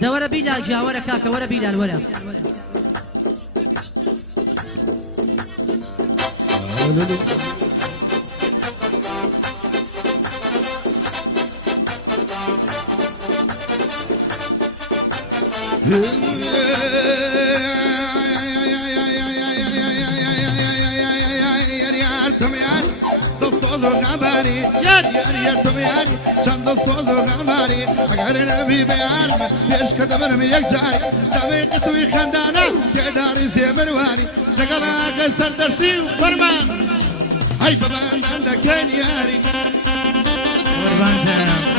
دورة بيلال جا ورا كاكا ورا بيلال ورا غماري يا تمياري چند صوز غماري اگر نبی بیان پیش قدم من یک جاری دمیق توی خندانه که داری زمرواری دگل آخه سردشتی و فرمان ای بمان بنده کنیاری قربان سلام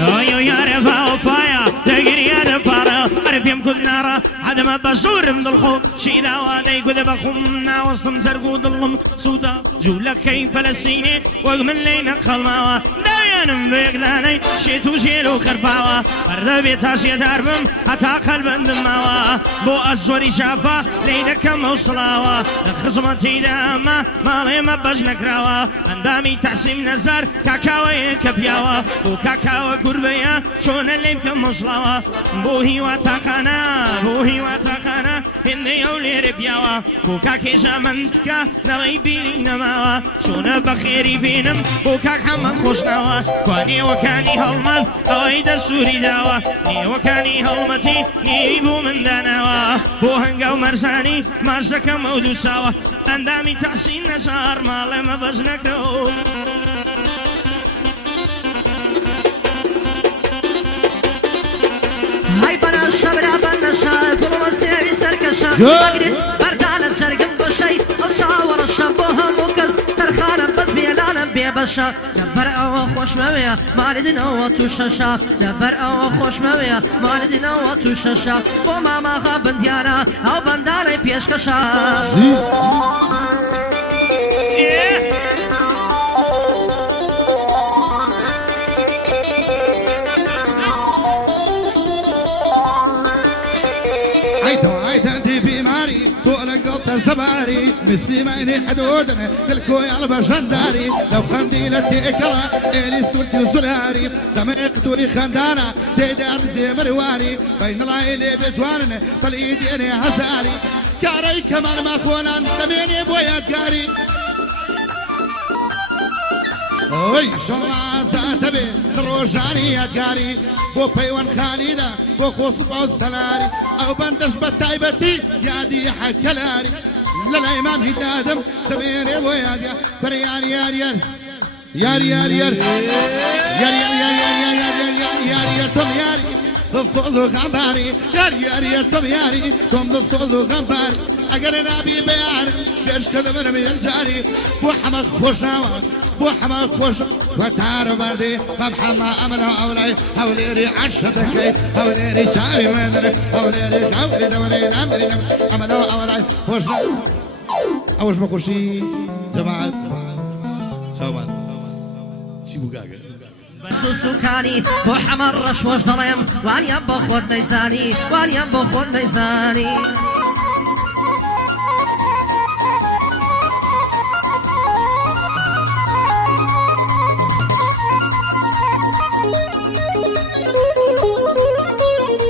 اویو یار فاو فایا دقیری یاد پارا عرفیم کل نارا عدم بصور من الخوف شيدا وادي قد بخمنا وصم سرقود اللهم صوتا جولك كيف فلسطيني وقمن لينا خلماوا دايان بيقلاني شيتو شيلو خرفاوا اردبي تاسي تاربم حتى قلب اندماوا بو ازوري شافا ليلك موصلاوا خصمتي داما مالي ما بجنكراوا اندامي تحسيم نزار كاكاوي كبياوا بو كاكاوا قربيا شون اللي بكم موصلاوا بو هي واتاخانا هندي أولي ربياوا بوكاك جامنتكا نغي بيني نماوا شونا بخيري بينم بوكاك حمد خوشناوا واني وكاني هلمت اويدا سوري داوا ني وكاني هلمتي نيبو من داناوا بوهنگا ومرساني مازكا مودو ساوا اندامي تحسين نسار مالي ما بزنكو هاي بنا شبرا بنا شاي فلو مسيري سركشا مقرد بردالة سرقم بشي او شاور الشبوها موكز ترخانا بس بيلانا بيبشا جبر او خوش مويا مالدنا وتوششا جبر او خوش مويا مالدنا وتوششا وما ما غابن ديانا او بنداني بيشكشا قطر سباري مسيماني حدودنا تلكوي على بشنداري لو قنديلتي اكرا الي سوتي زراري دميقتوني خندانا تيدار زي مرواري بين العيلي بجوارنا طليدي انا هزاري كاري كمان ما خونا سميني بويا كاري اوي شما زاتبي روجاني يا كاري بو بيوان خالده بو خوصفة السلاري او بندش بتايبتي يا دي حكلاري لا امام هدادم سميري ويا فريار يار يار يار يار يار يار يار يار يار يار يار توم ياري الصوت غمباري يار يار يار توم ياري توم الصوت غمباري اگر نبي بيار بيش كذا من الجاري بو حمق خوشناوا بو حمق خوش وتعار بردي بمحمى أمله أولي هوليري عشتكي هوليري شاوي وينري هوليري قولي دولي نمري أمله أولي خوش أوش بخوشي جماعة سلام سيبو قاقا سوسوكاني بو حمر رشوش ظلم وان يبو خود نيزاني وان يبو خود نيزاني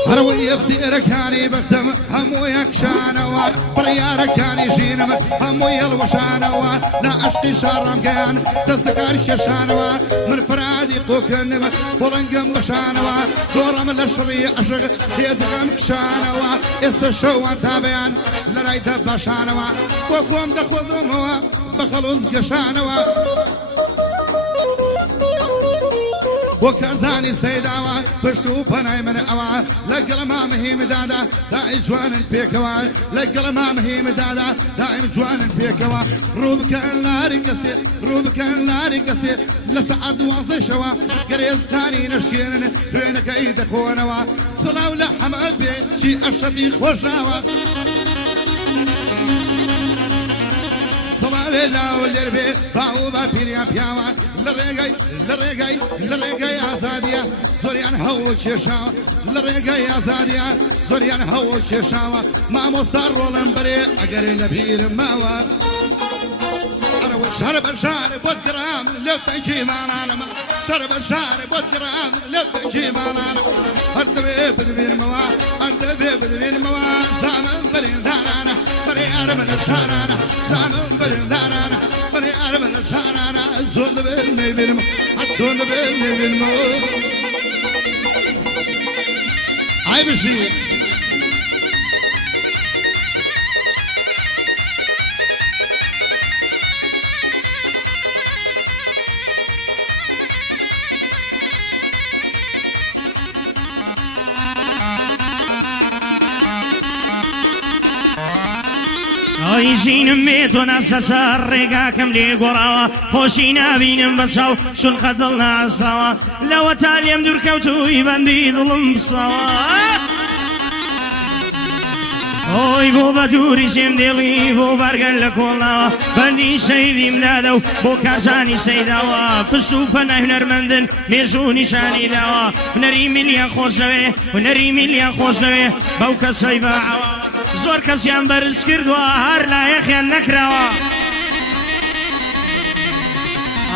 هروي السيركاني بختم همو يكشانوا برياركاني شينم همو يلوشانوا لا اشقي شارم كان تسكار ششانوا من فرادي قوكنم بولنقم بشانوا دورم الاشري اشغ يزقم كشانوا السشو تابعان لرايت بشانوا وقوم دخوذهم بخلوز قشانوا وكرزاني سيداوا پشتو پناي من اوا لقل ما مهيم دادا دائم جوان بيكوا لقل ما مهيم دادا دائم جوان بيكوا روب كان لاري قسي روب كان لاري قسي لسعد واصي شوا قريستاني نشكين دوينك ايد اخوانوا صلاة ولحم ابي شي اشتي خوشاوا صلاة الله والدربي باو بابيريا بياوا لرقاي أزاديا زوريان هول شيشاوا لرقاي أزاديا زوريان هول شيشاوا ما مصر ولنبري أقري لبير ماوا أنا وش شرب الشارب والكرام لو تجي معنا شرب الشارب والكرام لو تجي معنا ارتبي بدمين مواد ارتبي بدمين مواد زامن برين دارانا بري ارمن الشارانا زامن برين دارانا بري ارمن الشارانا زود بالني بالمو زود بالني بالمو هاي بشي ئەویژینم بێتۆ ناسەسە ڕێگاکەم لێ گۆڕاوە خۆشی نابینم بەچاو شولقە دڵ ناساوە لەوە تا لێم دوورکەوتووی بەندی دڵم بساوە ئۆی بۆ بە دووری شێم دێڵی بۆ بەرگەن لە کۆڵناوە بەندی شەیدیم دادە و بۆ کاسانی سەیداوە پشت و پەنە هونەرمەندن مێژ و نیشانی داوە هونەری میلیان خۆشەوێ هونەری میلیان خۆشەوێ بەو کەسەی بەعاوە زۆر کەسیان بەرز کردووە هەر لایەخیان نەکراوە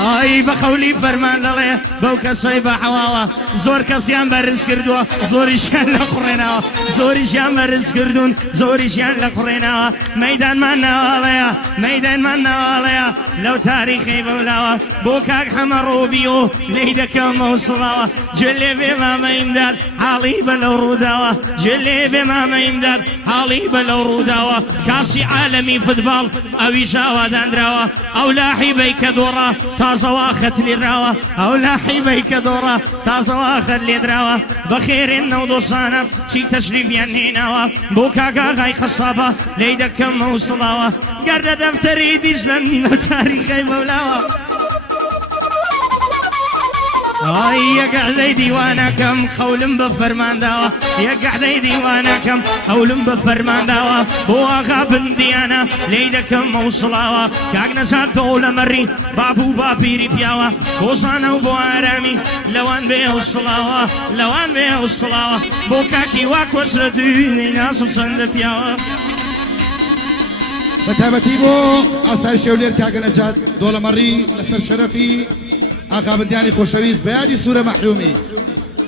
ئای بە قەولی فەرمان دەڵێ بەو کەسەی بەحەواوە زۆر کەسیان بەرز کردووە زۆریشیان لە قوڕێناوە زۆریشیان بەرز کردوون زۆریشیان لە قوڕێناوە مەیدانمان ناواڵەیە مەیدانمان ناواڵەیە لەو تاریخی بەولاوە بۆ کاک حەمەڕۆبی و لێی دەکەم مەوسڵاوە گوێ لێ بێ مامەیمداد حاڵی بە لەو ڕووداوە گوێ لێ بێ مامەیمداد حاڵی بە لەو ڕووداوە کاسی عالەمی فوتباڵ ئەویش ئاوادانراوە ئەو لاحیبەی کە دۆڕە تازەواخەت لێراوە ئەو لاحیبەی کە دۆڕە تازەواخەت لێدراوە بەخێرێن نەو دۆسانە چی تەشریفیان هێناوە بۆ کاگاغای قەسابە لێی دەکەم مەوسڵاوە گەردە دەفتەری دیژلەن لە تاریخەی مەولاوە ئای یەکعدەی دیوانەکەم خەولم بە فەرمانداوە یەکعدەی دیوانەکەم خەولم بە فەرمانداوە بۆ ئاغا بندیانە لێی دەکەم مەوسڵاوە کاک نەزان تۆ لە مەڕی بابوو باپیری پیاوە بۆزانە و بۆ ئارامی لەوان بێ وسڵاوە لەوان بێ وسڵاوە بۆ کاکی وا کۆسرە دوێنەی ناسم چەندە پیاوە بەتابەتی بۆ ئاسای شێولێر کاکە نەجات دۆڵەمەڕی لەسەر شەرەفی ئاغا بندیانی خۆشەویست بە یادی سوورە مەحرومی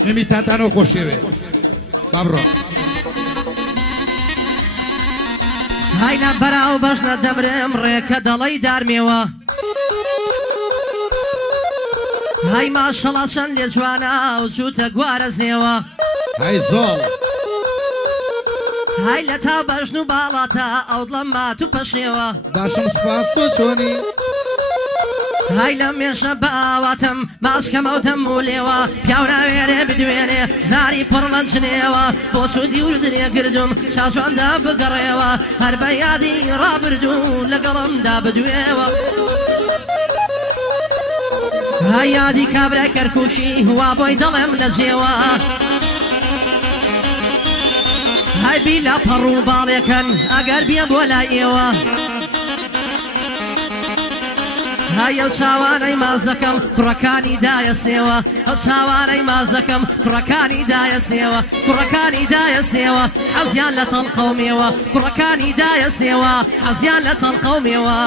نمی تاتانەوە خۆشێوێ با بڕۆ هاینا بەراو بەشنە دەمرم ڕێکە دەڵی دارمێوە های ماشەڵا چەند لێ جوانە و جووتە گوارەزنێوە های زۆڵ های لە تا بەژن و باڵاتە ئەو دڵەم مات و پەشێوە باشم سپاس تۆ چۆنی های لە مێشە بە ئاواتم ماسکەمە و دەم و لێوە پیاوناوێرێ بدوێنێ زاری پڕ لە جنێوە بۆ چوودی و دنێ گردوم شاژواندا بگەڕێوە هەر بە یادی ڕابردوو لەگەڵمدا بدوێوە های یادی کابرای کەرکووشی وا بۆی دەڵێم لە جێوە های بی لە پەڕ و باڵێکەن ئەگەر بێ بۆ لای ئێوە های ئەو چاوانەی ماز دەکەم کوڕەکانی دایە سێوە ئەو چاوانەی ماز دەکەم کوڕەکانی دایە سێوە کوڕەکانی دایە سێوە حەزیان لە تەڵقە و مێوە کوڕەکانی دایە سێوە حەزیان لە تەڵقە و مێوە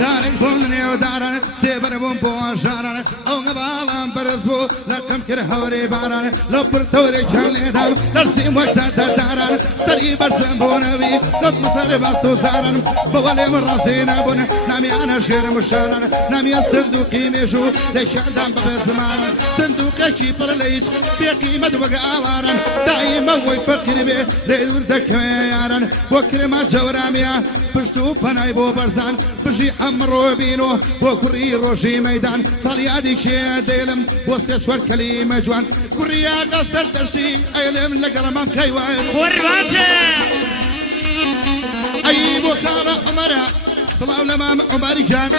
دارك بومني ودارنا سيبر بوم بوشارنا او غبالام برزبو لقم كره هوري بارنا لبر توري جالي دام نرسيم وقت دارنا سري برسم بونبي لب مصر باسو زارنا بولي من راسينا بنا نامي انا شير مشارنا نامي الصندوقي ميشو ليش عندام بغزمانا صندوقي شي برليج بقيمة وقاوارا دايما ويفكر بيه ليل وردك يارن وكرمات جوراميا پشتو پنای بۆ بەرزان بژی ئەمڕۆ بینۆ بۆ کوڕی ڕۆژی مەیدان ساڵی ئادیکشێ دێلم بۆ سێ چوار کەلیمە جوان کوڕی ئاغا سەر دەشتی ئەیلم لەگەڵەمام کەیوان ئەی بۆ خاڵە عومەرە سڵاو لە مام عومەری جان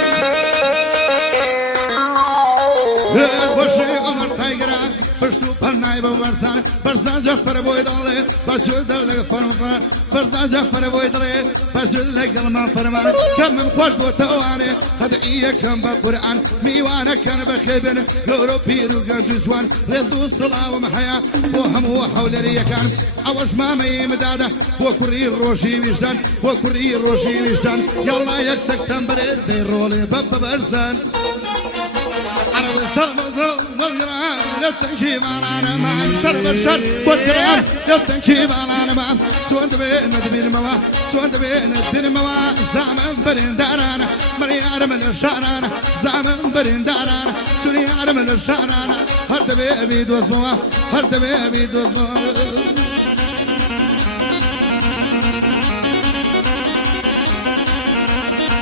بۆشەی عومەر تایگەرە پشت و پەرنای بە بەرزان بەرزان جەفەر بۆی دەڵێ بەجود لەگە فەرمە بەرزان جەفەر بۆی دڵێ بەجود لەگەڵمان فەرمان کە من خۆش بۆتەوانێ هەدعی یەکەم بە قورئان میوانەکەن بەخێبن گەورە و پیر و گەنج و جوان ڕێز و سڵاوم هەیە بۆ هەموو هەولەریەکان ئەوەش مامەی مدادە بۆ کوڕی ڕۆژی ویژدان بۆ کوڕی ڕۆژی ویژدان یاڵا یەک سەکتەمبەرێ دەی ڕۆڵێ بە بەرزان عربي صمد والقرآن لو تنشيب على ما شرب الشر والقرآن لو تنشيب على ما سوانت بين الدين موا سوانت بين الدين موا زعما برين دارانا مري عرم الشعرانا زعما برين دارانا سوري عرم الشعرانا هرد بيبي دوز موا هرد بيبي دوز موا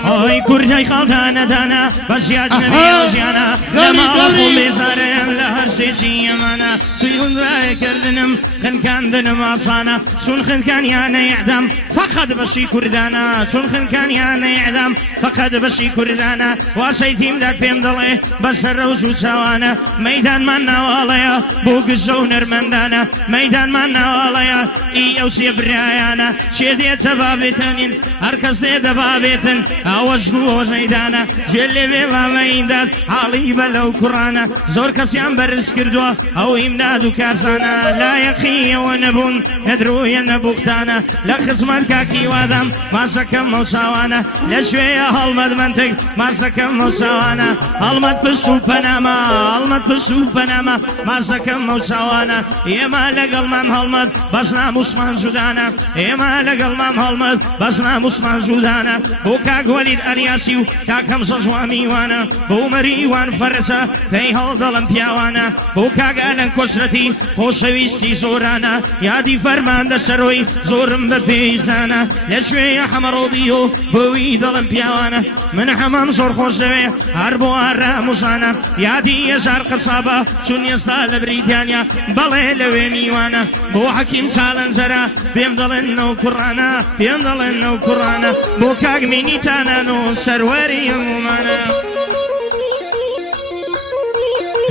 ئەی کوردای خاڵدانە دانا بەشیات نەبێ ژیانە لە ماڵ بێزارم لە هەر شتێکی ئەمانە سوی هوندڕایەکردنم خنکاندنم ئاسانە چون خنکانیانە ئیعدام فەقەت بەشی کوردانە چون خنکانیانە ئیعدام فەقەت بەشی کوردانە واسەی تیمداد پێم دەڵێ بەسەر ڕەوز و چاوانە مەیدانمان ناواڵەیە بۆ گژە و نەرمەندانە مەیدانمان ناواڵەیە ئی ئەو سێ برایانە چێ دێتە بابێتەنین هەر کەس دێتە بابێتن ئەوەش بووە ژەیدانە جێ لێ وێڵامەینداد حاڵی بە لەو کوڕانە زۆر کەسیان بەرز کردووە ئەو ئیمداد و کارزانە لایەقیەوە نەبوون نەدرۆیە نەبوختانە لە خزمەت کاکی وادام ماسەکەم مەوساوانە لە شوێیە هەڵمەت منتگ ماسەکەم مەوساوانە هەڵمەت پشت و پەنامە هەڵمەت پشت و پەنامە ماسەکەم مەوساوانە ئێمە لەگەڵ مام هەڵمەت بەسنام عوسمان جودانە ئێمە لەگەڵ مام هەڵمەت بەسنام عوسمان جودانە بۆ کاک وەلید ئەریاسی و کاکەم زەژوا میوانە بۆ مەریوان فەرسە پێی هەڵدەڵم پیاوانە بۆ کاک ئەلەن کۆسرەتی خۆشەویستی زۆرانە یادی فەرماندە سەرۆی زۆرم بە پێیزانە لە شوێیە حەمەڕۆبی و بۆوی دڵم پیاوانە من هەمام زۆر خۆش دەوێ هەر بۆ ئاراموزانە یادی هێزار قەسابە چون ئێستا لە بریتانیا بەڵێ لەوێ میوانە بۆ حەکیم چالەنجەرە پێم دەڵێن نەو کوڕانە پێم دەڵێن نەو کوڕانە بۆ کاک مینیتانە و سەروەری هەمومانە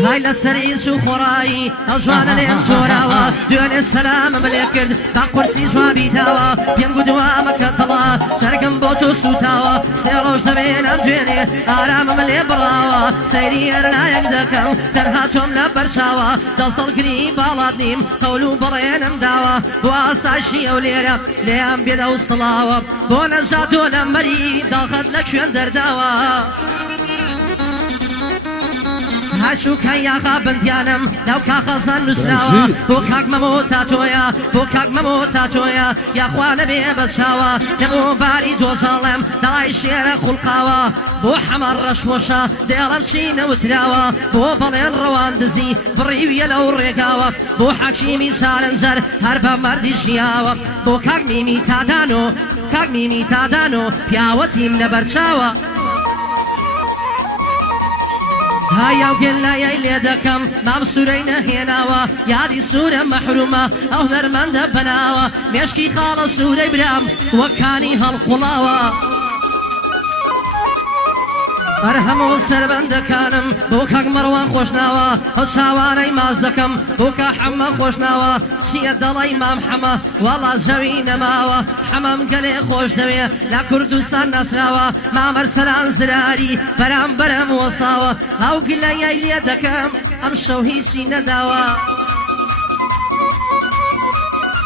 هاي لسريس وخراي أجوانا لين توراوا دون السلام مليك كرد باقورسي جوابي داوا بيم قدوا مكتلا شرقم بوتو سوتاوا سيروش دبين أمجيني آرام ملي براوا سيري لا يقدكم ترهاتهم لبرشاوا تصل قريب بالادنيم قولوا برين امداوا واساشي وليرا ليام بيدا وصلاوا بونجاتو لمبري داخل لك شوين درداوا هاشو كان يا بنديانم لو كان خزان نسلاوا بو كاك مموتاتويا بو كاك مموتاتويا يا اخوانا بي بساوا نمو باري دو ظالم دلاي شير خلقاوا بو حمر رشوشا ديرم شينا وتراوا بو بلين روان دزي بريويا لو ريقاوا بو حكيمي سالنزر هربا مردي جياوا بو كاك ميمي تادانو كاك ميمي تادانو بياوتيم لبرشاوا هايا وقلا يا اللي دكم مام سورينا هناوا يادي سورة محرومة أو نرمند بناوا مشكي خالص سورة برام وكاني هالقلاوا أرهمو سربند كانم بوكاك مروان خوشناوا هشاواني مازدكم بوكا حما خوشناوا سيد الله إمام حما والله زوين ماوا حمام قلي خوش دوي لا كردستان نسراوا ما مرسلان زراري برام وصاوا أو قلا يا إلي دكم أم شوهيشي نداوا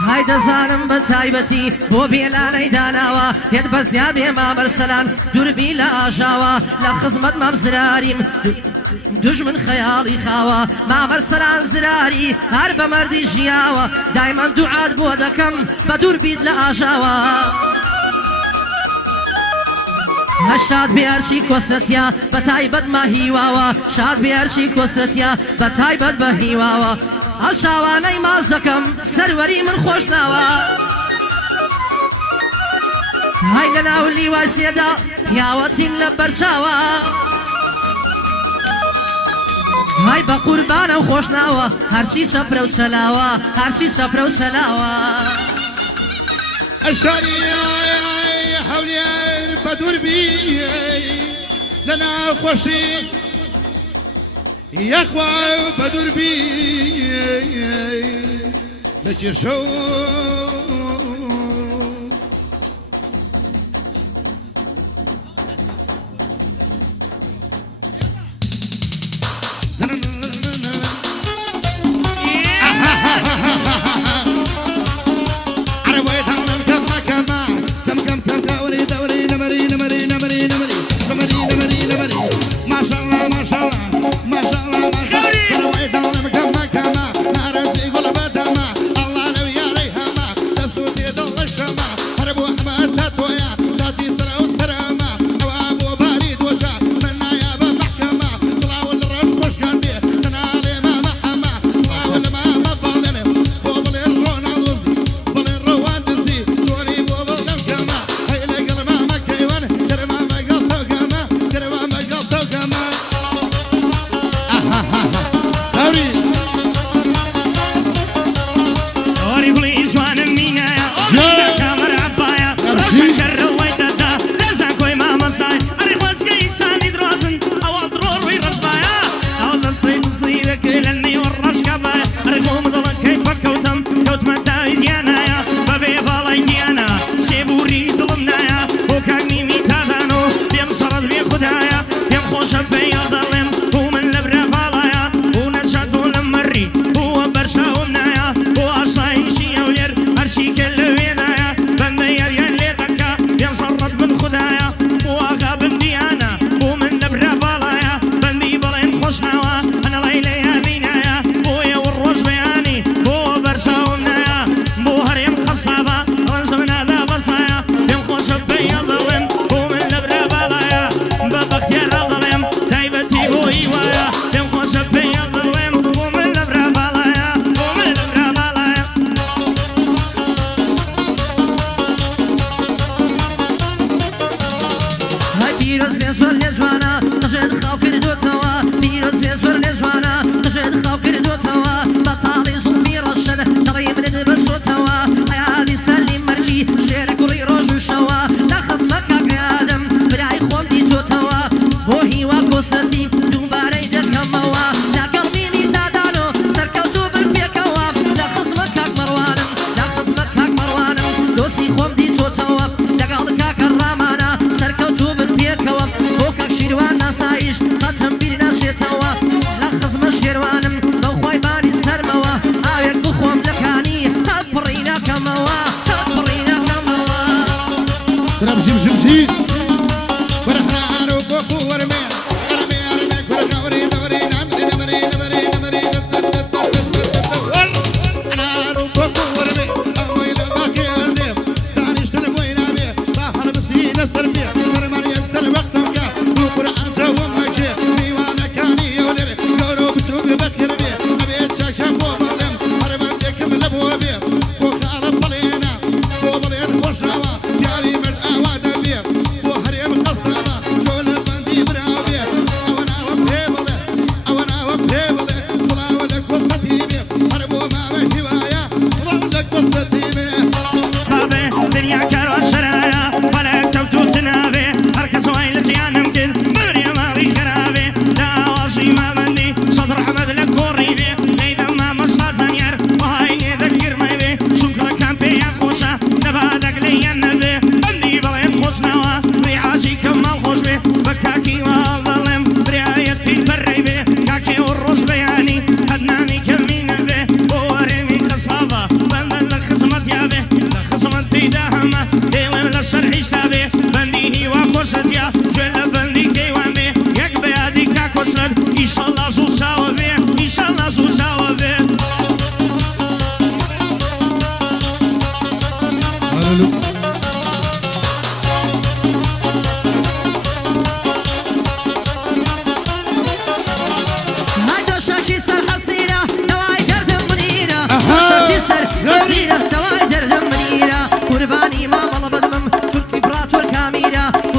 هاي دزانم بتايبتي بو بيلاني داناوا يد بس يا بي ما مرسلان دربي لا آجاوا لا خزمت ما بزراريم دجمن خيالي خاوا ما مرسلان زراري هرب مردي جياوا دايما دعاد بودكم بدور بيد لا آجاوا هشاد بيرشي كوستيا بتايبت ما هيواوا شاد بيرشي كوستيا بتايبت بهيواوا ئەشاوانەی ماز دەکەم سەروەری من خۆش ناوە های لە ناو لیوای سێدا پیاوەتیم لە بەرچاوە های بە قوربانە و خۆش ناوە هەرچی چەپرە و چەلاوە هەرچی چەپرە و چەلاوە ئەشاری هەولێر بە دووربی لە ناو خۆشی يخوى بدر بي لك شو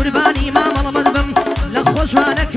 قرباني ما مڵ بدبم لە خۆشوانەکە